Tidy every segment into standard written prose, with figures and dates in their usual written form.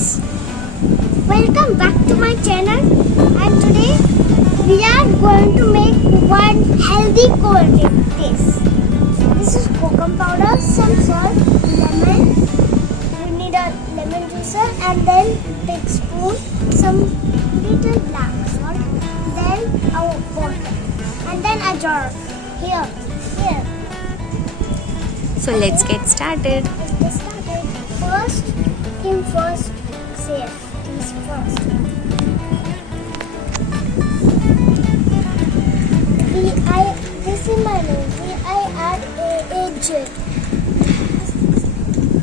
guys, welcome back to my channel, and today we are going to make one healthy cold drink. This is cocoa powder, some salt, lemon. We need a lemon juicer and then big spoon, some little black salt, then our water, and then a jar. Here. So let's get started. First, him first, safe. He's first. This is my name. Viraaj.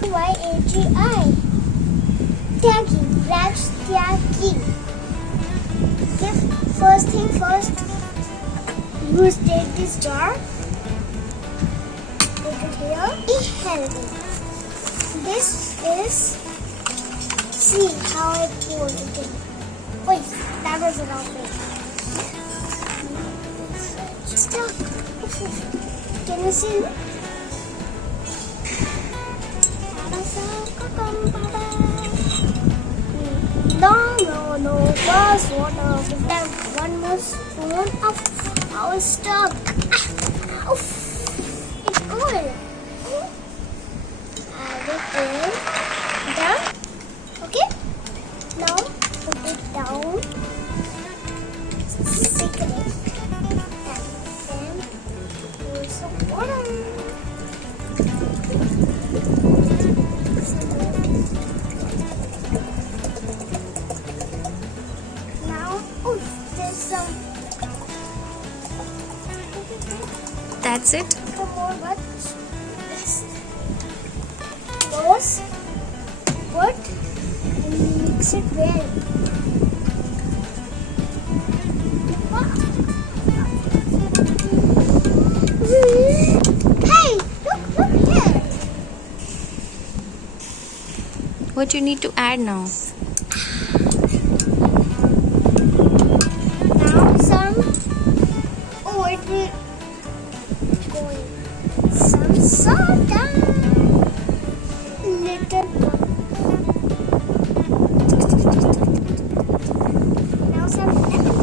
Tyagi. Tyagi. Viraaj Tyagi. First thing first, you take this jar. Put it here. Be healthy. This is, see how I pour it in. Wait, that was the wrong way. Stuck. Can you see? No. First water. With that 1 more spoon of our stuck. It's cold. Done. Okay. Now put it down. Secret. And then pour some water. Now, there's some. That's it. Some more, but close. Put and mix it well. Hey, look here. What you need to add now? Now some. It will go in. Some soda. Little. Now some lemon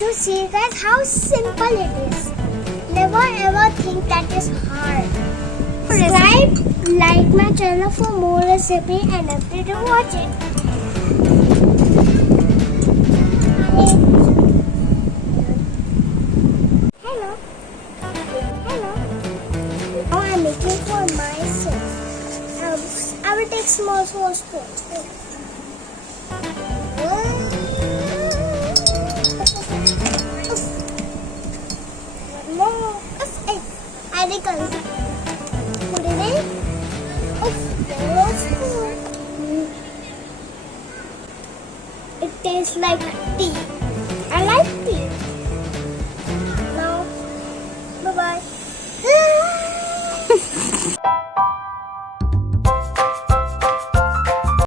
You see guys how simple it is. Never ever think that is hard. Subscribe, like my channel for more recipe and after to watch it. Hello. Now I'm making for myself. I will take small spoons. Put it in. It tastes like tea. I like